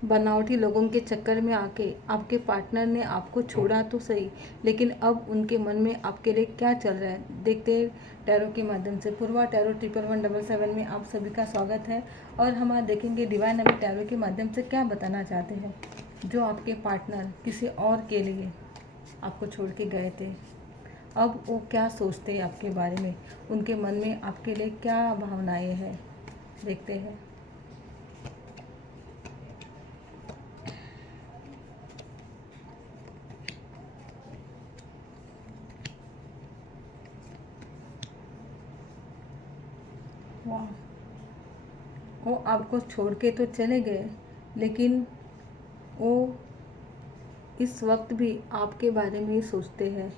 बनावटी लोगों के चक्कर में आके आपके पार्टनर ने आपको छोड़ा तो सही, लेकिन अब उनके मन में आपके लिए क्या चल रहा है देखते हैं टैरो के माध्यम से। पूर्वा टैरो 1177 में आप सभी का स्वागत है और हम आज देखेंगे डिवाइन अभी टैरो के माध्यम से क्या बताना चाहते हैं। जो आपके पार्टनर किसी और के लिए आपको छोड़ के गए थे, अब वो क्या सोचते हैं आपके बारे में, उनके मन में आपके लिए क्या भावनाएं हैं, देखते हैं। वाह, वो आपको छोड़ के तो चले गए, लेकिन वो इस वक्त भी आपके बारे में ही सोचते हैं।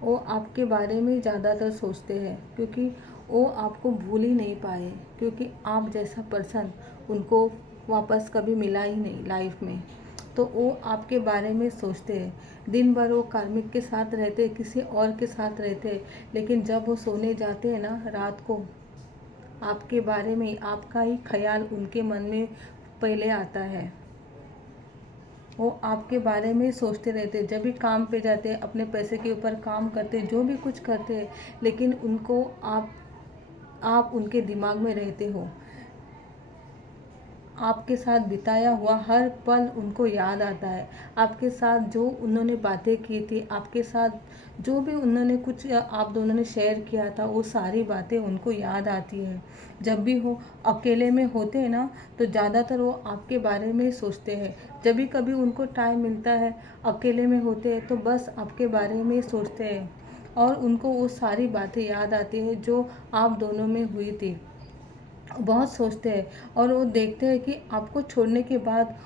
वो आपके बारे में ज़्यादातर सोचते हैं क्योंकि वो आपको भूल ही नहीं पाए, क्योंकि आप जैसा पर्सन उनको वापस कभी मिला ही नहीं लाइफ में। तो वो आपके बारे में सोचते हैं। दिन भर वो कार्मिक के साथ रहते, किसी और के साथ रहते, लेकिन जब वो सोने जाते हैं ना रात को, आपके बारे में आपका ही ख्याल उनके मन में पहले आता है। वो आपके बारे में सोचते रहते, जब भी काम पे जाते, अपने पैसे के ऊपर काम करते, जो भी कुछ करते, लेकिन उनको आप उनके दिमाग में रहते हो। आपके साथ बिताया हुआ हर पल उनको याद आता है। आपके साथ जो उन्होंने बातें की थी, आपके साथ जो भी उन्होंने कुछ आप दोनों ने शेयर किया था, वो सारी बातें उनको याद आती है। जब भी हो अकेले में होते हैं ना, तो ज़्यादातर वो आपके बारे में ही सोचते हैं। जब भी कभी उनको टाइम मिलता है, अकेले में होते हैं, तो बस आपके बारे में ही सोचते हैं और उनको वो सारी बातें याद आती है जो आप दोनों में हुई थी। बहुत सोचते हैं और वो देखते हैं कि आपको छोड़ने के बाद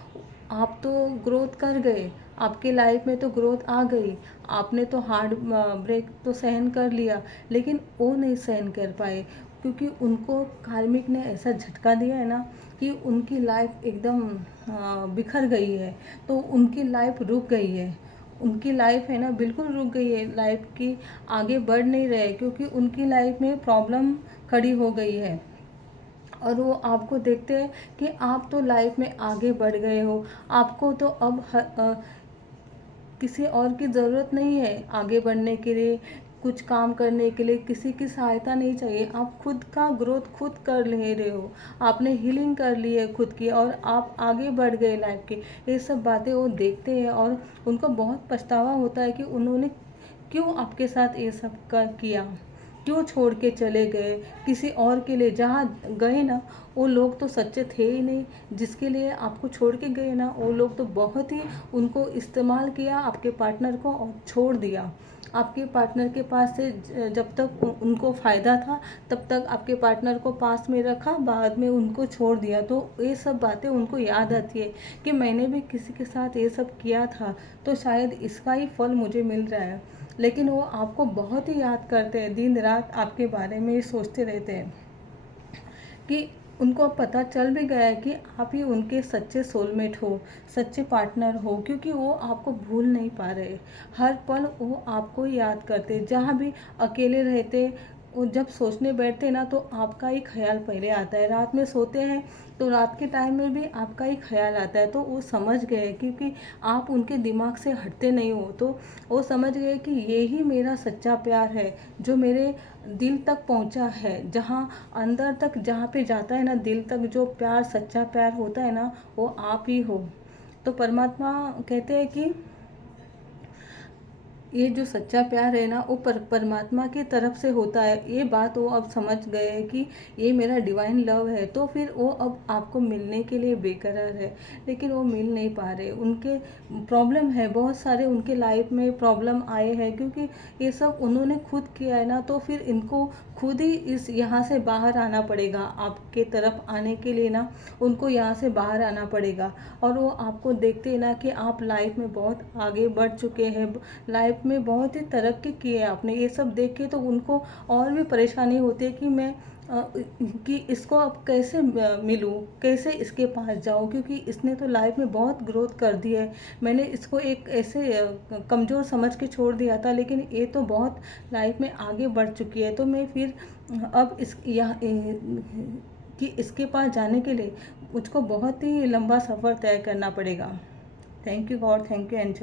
आप तो ग्रोथ कर गए, आपके लाइफ में तो ग्रोथ आ गई, आपने तो हार्ड ब्रेक तो सहन कर लिया, लेकिन वो नहीं सहन कर पाए क्योंकि उनको कार्मिक ने ऐसा झटका दिया है ना कि उनकी लाइफ एकदम बिखर गई है। तो उनकी लाइफ रुक गई है, उनकी लाइफ है ना बिल्कुल रुक गई है, लाइफ की आगे बढ़ नहीं रहे क्योंकि उनकी लाइफ में प्रॉब्लम खड़ी हो गई है। और वो आपको देखते हैं कि आप तो लाइफ में आगे बढ़ गए हो, आपको तो अब किसी और की ज़रूरत नहीं है आगे बढ़ने के लिए, कुछ काम करने के लिए किसी की सहायता नहीं चाहिए। आप खुद का ग्रोथ खुद कर ले रहे हो, आपने हीलिंग कर ली है खुद की और आप आगे बढ़ गए लाइफ की। ये सब बातें वो देखते हैं और उनको बहुत पछतावा होता है कि उन्होंने क्यों आपके साथ ये सब किया, क्यों छोड़ के चले गए किसी और के लिए। जहाँ गए ना, वो लोग तो सच्चे थे ही नहीं, जिसके लिए आपको छोड़ के गए ना, वो लोग तो बहुत ही उनको इस्तेमाल किया आपके पार्टनर को और छोड़ दिया। आपके पार्टनर के पास से जब तक उनको फ़ायदा था तब तक आपके पार्टनर को पास में रखा, बाद में उनको छोड़ दिया। तो ये सब बातें उनको याद आती है कि मैंने भी किसी के साथ ये सब किया था, तो शायद इसका ही फल मुझे मिल रहा है। लेकिन वो आपको बहुत ही याद करते हैं, दिन रात आपके बारे में ही सोचते रहते हैं कि उनको अब पता चल भी गया है कि आप ही उनके सच्चे सोलमेट हो, सच्चे पार्टनर हो, क्योंकि वो आपको भूल नहीं पा रहे। हर पल वो आपको याद करते, जहाँ भी अकेले रहते, वो जब सोचने बैठते ना तो आपका ही ख्याल पहले आता है। रात में सोते हैं तो रात के टाइम में भी आपका ही ख्याल आता है। तो वो समझ गए क्योंकि आप उनके दिमाग से हटते नहीं हो, तो वो समझ गए कि ये ही मेरा सच्चा प्यार है जो मेरे दिल तक पहुंचा है। जहाँ अंदर तक जहाँ पे जाता है ना, दिल तक जो प्यार सच्चा प्यार होता है ना, वो आप ही हो। तो परमात्मा कहते हैं कि ये जो सच्चा प्यार है ना, वो परमात्मा की तरफ से होता है। ये बात वो अब समझ गए हैं कि ये मेरा डिवाइन लव है। तो फिर वो अब आपको मिलने के लिए बेकरार है, लेकिन वो मिल नहीं पा रहे। उनके प्रॉब्लम है, बहुत सारे उनके लाइफ में प्रॉब्लम आए हैं क्योंकि ये सब उन्होंने खुद किया है ना। तो फिर इनको खुद ही इस यहाँ से बाहर आना पड़ेगा, आपके तरफ आने के लिए ना उनको यहाँ से बाहर आना पड़ेगा। और वो आपको देखते हैं ना कि आप लाइफ में बहुत आगे बढ़ चुके हैं, लाइफ में बहुत ही तरक्की की है आपने। ये सब देख के तो उनको और भी परेशानी होती है कि मैं कि इसको अब कैसे मिलूं, कैसे इसके पास जाऊं, क्योंकि इसने तो लाइफ में बहुत ग्रोथ कर दी है। मैंने इसको एक ऐसे कमज़ोर समझ के छोड़ दिया था, लेकिन ये तो बहुत लाइफ में आगे बढ़ चुकी है। तो मैं फिर अब इस यहाँ कि इसके पास जाने के लिए मुझको बहुत ही लंबा सफ़र तय करना पड़ेगा। Thank you God, thank you angel.